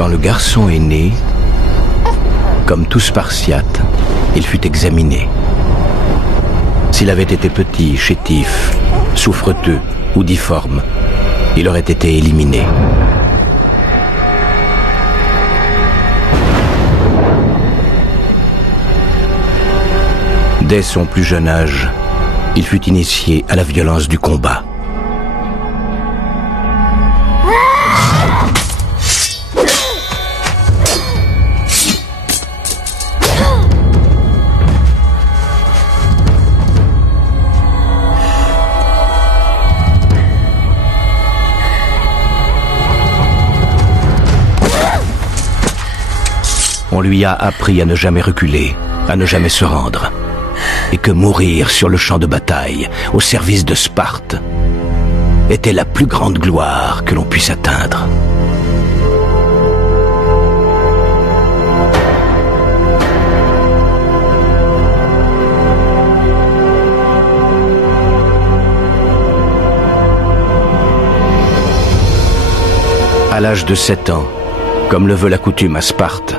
Quand le garçon est né, comme tout Spartiate, il fut examiné. S'il avait été petit, chétif, souffreteux ou difforme, il aurait été éliminé. Dès son plus jeune âge, il fut initié à la violence du combat. On lui a appris à ne jamais reculer, à ne jamais se rendre, et que mourir sur le champ de bataille, au service de Sparte, était la plus grande gloire que l'on puisse atteindre. À l'âge de 7 ans, comme le veut la coutume à Sparte,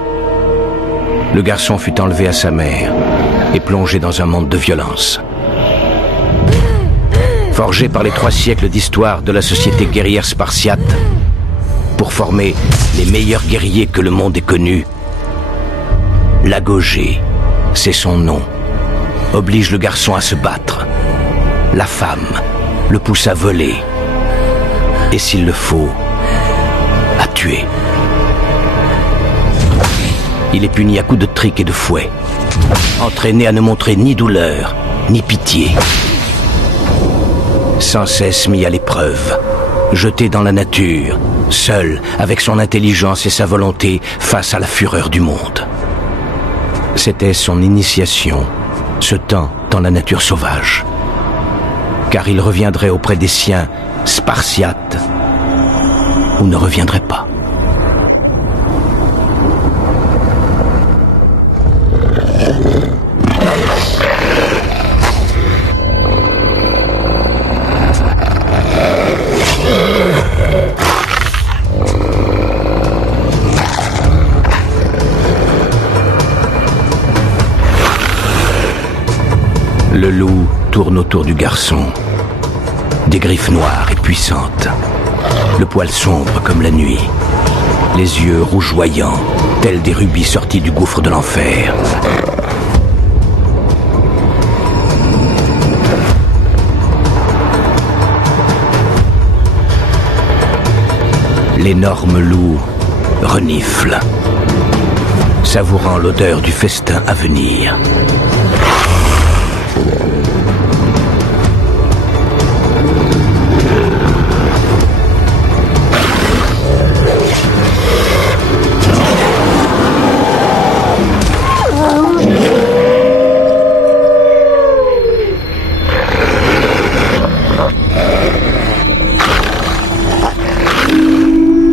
le garçon fut enlevé à sa mère et plongé dans un monde de violence. Forgé par les 3 siècles d'histoire de la société guerrière spartiate, pour former les meilleurs guerriers que le monde ait connus, l'agogée, c'est son nom, oblige le garçon à se battre. La femme le pousse à voler et, s'il le faut, à tuer. Il est puni à coups de trique et de fouet, entraîné à ne montrer ni douleur, ni pitié. Sans cesse mis à l'épreuve, jeté dans la nature, seul, avec son intelligence et sa volonté, face à la fureur du monde. C'était son initiation, ce temps dans la nature sauvage. Car il reviendrait auprès des siens, spartiates, ou ne reviendrait pas. Le loup tourne autour du garçon, des griffes noires et puissantes, le poil sombre comme la nuit, les yeux rougeoyants, tels des rubis sortis du gouffre de l'enfer. L'énorme loup renifle, savourant l'odeur du festin à venir.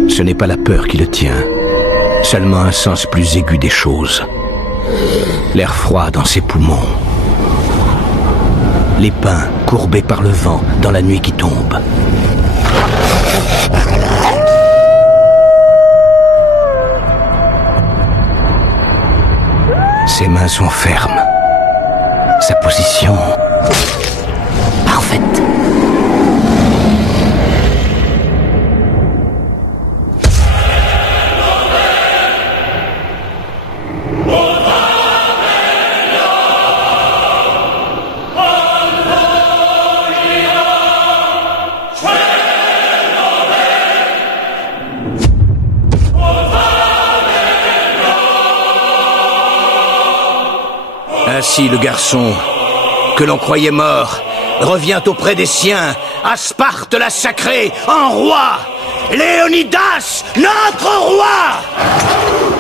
Ce n'est pas la peur qui le tient, seulement un sens plus aigu des choses. L'air froid dans ses poumons. Les pins courbés par le vent dans la nuit qui tombe. Ses mains sont fermes. Sa position parfaite. Ainsi le garçon, que l'on croyait mort, revient auprès des siens, à Sparte la sacrée, en roi, Léonidas, notre roi!